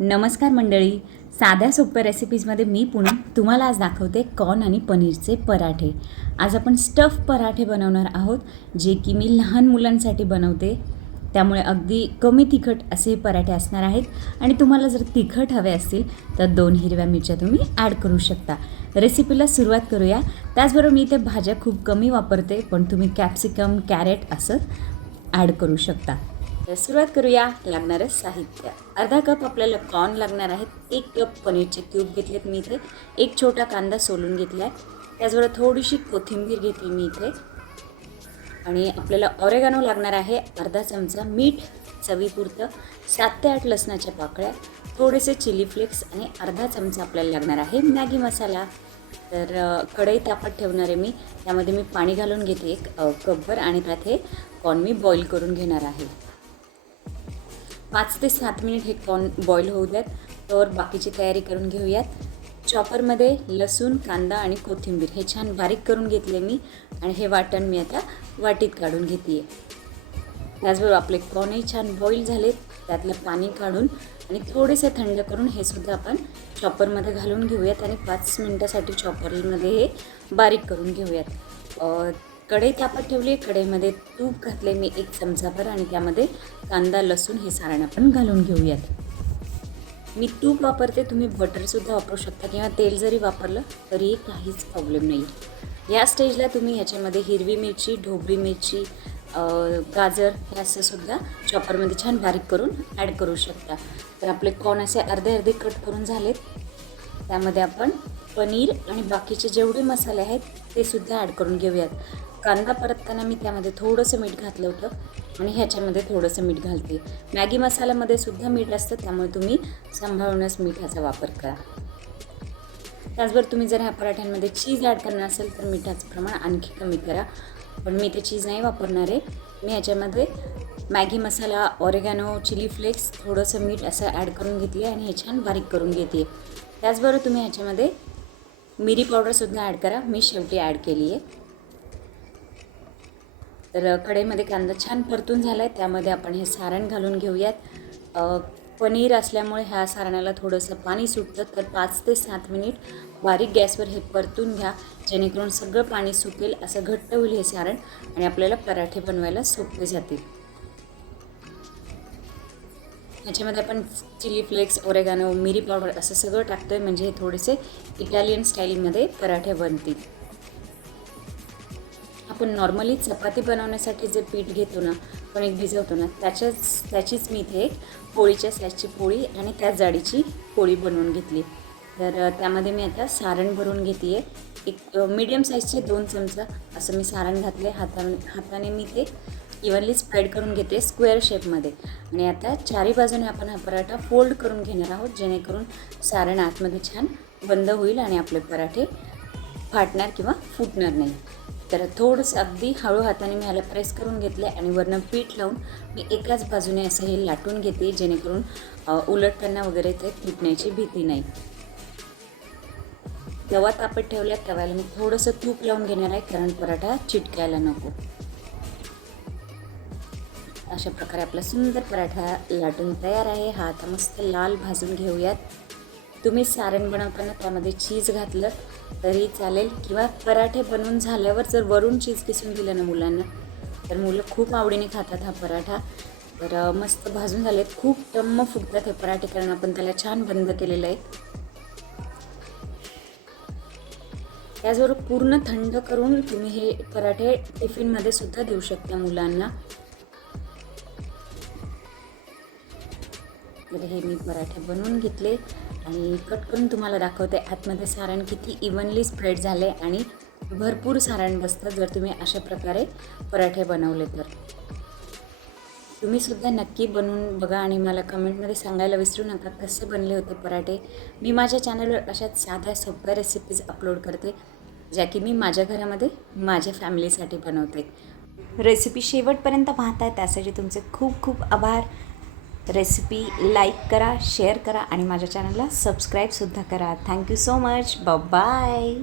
नमस्कार मंडळी, साध्या सोप्या रेसिपीजमध्ये मी पूनम तुम्हाला आज दाखवते कॉर्न आणि पनीरचे पराठे। आज आपण स्टफ पराठे बनवणार आहोत, जे की मी लहान मुलांसाठी बनवते। त्यामुळे अगदी कमी तिखट असे पराठे असणार आहेत आणि तुम्हाला जर तिखट हवे असतील तर 2 हिरव्या मिरच्या तुम्ही ॲड करू शकता। रेसिपीला सुरुवात करूया। त्याचबरोबर मी इथे भाज्या खूप कमी वापरते, पण तुम्ही कॅप्सिकम, कॅरेट असं ॲड करू शकता। तर सुरुवात करूया। लागणारं साहित्य: अर्धा कप आपल्याला कॉर्न लागणार आहेत, 1 कप पनीरचे क्यूब घेतलेत मी इथे, 1 छोटा कांदा सोलून घेतला आहे, त्याचबरोबर थोडीशी कोथिंबीर घेतली मी इथे आणि आपल्याला ऑरेगानो लागणार आहे अर्धा चमचा, मीठ चवीपुरतं, 7 ते 8 लसणाच्या पाकळ्या, थोडेसे चिली फ्लेक्स आणि अर्धा चमचा आपल्याला लागणार आहे मॅगी मसाला। तर कढई तापत ठेवणार आहे मी, त्यामध्ये मी पाणी घालून घेते 1 कपभर आणि त्यात हे कॉर्न मी बॉईल करून घेणार आहे। 5 ते 7 मिनिट हे कॉर्न बॉईल होऊ द्यात, तर बाकीची तयारी करून घेऊयात। चॉपरमध्ये लसूण, कांदा आणि कोथिंबीर हे छान बारीक करून घेतले मी आणि हे वाटण मी आता वाटीत काढून घेते आहे। त्याचबरोबर आपले कॉर्नही छान बॉईल झालेत, त्यातलं पाणी काढून आणि थोडेसे थंड करून हे सुद्धा आपण चॉपरमध्ये घालून घेऊयात आणि 5 मिनिटासाठी चॉपरमध्ये हे बारीक करून घेऊयात। कढई तापत ठेवली, कढईमध्ये तूप घातले मी 1 चमचाभर आणि त्यामध्ये कांदा, लसूण हे सारण आपण घालून घेऊयात। मी तूप वापरते, तुम्ही बटरसुद्धा वापरू शकता किंवा तेल जरी वापरलं तरी काहीच प्रॉब्लेम नाही। या स्टेजला तुम्ही ह्याच्यामध्ये हिरवी मिरची, ढोबळी मिरची, गाजर हे असं सुद्धा चॉपरमध्ये छान बारीक करून ॲड करू शकता। तर आपले कॉर्न असे अर्धे अर्धे कट करून झालेत, त्यामध्ये आपण पनीर आणि बाकीचे जेवढे मसाले आहेत ते सुद्धा ॲड करून घेऊयात। कांदा परतताना मी त्यामध्ये थोडंसं मीठ घातलं होतं आणि ह्याच्यामध्ये थोडंसं मीठ घालते। मॅगी मसाल्यामध्ये सुद्धा मीठ असतं, त्यामुळे तुम्ही सांभाळूनच मिठाचा वापर करा। त्याचबरोबर तुम्ही जर ह्या पराठ्यांमध्ये चीज ॲड करणार असेल तर मिठाचं प्रमाण आणखी कमी करा, पण मी ते चीज नाही वापरणार आहे। मी ह्याच्यामध्ये मॅगी मसाला, ऑरेगानो, चिली फ्लेक्स, थोडंसं मीठ असं ॲड करून घेतली आणि हे छान बारीक करून घेते। त्याचबरोबर तुम्ही ह्याच्यामध्ये मिरी पावडरसुद्धा ॲड करा, मी शेवटी ॲड केली आहे। तर कढईमध्ये कांदा छान परतून झाला आहे, त्यामध्ये आपण हे सारण घालून घेऊयात। पनीर असल्यामुळे ह्या सारणाला थोडंसं पाणी सुटतं, तर 5 ते 7 मिनिट बारीक गॅसवर हे परतून घ्या, जेणेकरून सगळं पाणी सुकेल असं घट्ट होईल हे सारण आणि आपल्याला पराठे बनवायला सोपे जातील। ह्याच्यामध्ये आपण चिली फ्लेक्स, ऑरेगानो, मिरी पावडर असं सगळं टाकतो आहे, म्हणजे हे थोडेसे इटालियन स्टाईलमध्ये पराठे बनतील। आपण नॉर्मली चपाती बनवण्यासाठी जे पीठ घेतो ना, कणिक भिजवतो ना, त्याचीच मी इथे पोळीच्या साईजची पोळी आणि त्याच जाडीची पोळी बनवून घेतली। तर त्यामध्ये मी आता सारण भरून घेते आहे। एक मीडियम साईजचे 2 चमचा असं मी सारण घातले, हाताने मी ते इव्हनली स्प्रेड करून घेते स्क्वेअर शेपमध्ये आणि आता चारी बाजूने आपण हा पराठा फोल्ड करून घेणार आहोत, जेणेकरून सारण आतमध्ये छान बंद होईल आणि आपले पराठे फाटणार किंवा फुटणार नाही। तर थोडंसं अगदी हळू हाताने मी ह्याला प्रेस करून घेतले आणि वरनं पीठ लावून मी एकाच बाजूने असं हे लाटून घेते, जेणेकरून उलटताना वगैरे ते तुटण्याची भीती नाही। तवा तापत ठेवल्या, तव्याला मी थोडंसं तूप लावून घेणार आहे, कारण पराठा चिटकायला नको। अशा प्रकारे आपला सुंदर पराठा लाटून तयार आहे। हा आता मस्त लाल भाजून घेऊयात। तुम्ही सारण बनवताना त्यामध्ये चीज घातलं तरी चालेल किंवा पराठे बनवून झाल्यावर जर वरून चीज किसून दिलं ना मुलांना, तर मुलं खूप आवडीने खातात हा पराठा। तर मस्त भाजून झालेत, खूप टम्म फुगतात हे पराठे, कारण आपण त्याला छान बंद केलेलं आहे। त्याचबरोबर पूर्ण थंड करून तुम्ही हे पराठे टिफिनमध्ये सुद्धा देऊ शकता मुलांना। तर हे मी पराठे बनवून घेतले आणि कट करून तुम्हाला दाखवते आतमध्ये सारण किती इव्हनली स्प्रेड झाले आणि भरपूर सारण बसतं जर तुम्ही अशा प्रकारे पराठे बनवले तर। तुम्ही सुद्धा नक्की बनवून बघा आणि मला कमेंटमध्ये सांगायला विसरू नका कसे बनले होते पराठे। मी माझ्या चॅनलवर अशाच साध्या सोप्या रेसिपीज अपलोड करते, ज्या की मी माझ्या घरामध्ये माझ्या फॅमिलीसाठी बनवते। रेसिपी शेवटपर्यंत पाहताय त्यासाठी तुमचे खूप खूप आभार। रेसिपी लाईक करा, शेअर करा आणि माझ्या चॅनलला सबस्क्राईबसुद्धा करा। Thank you so much, bye.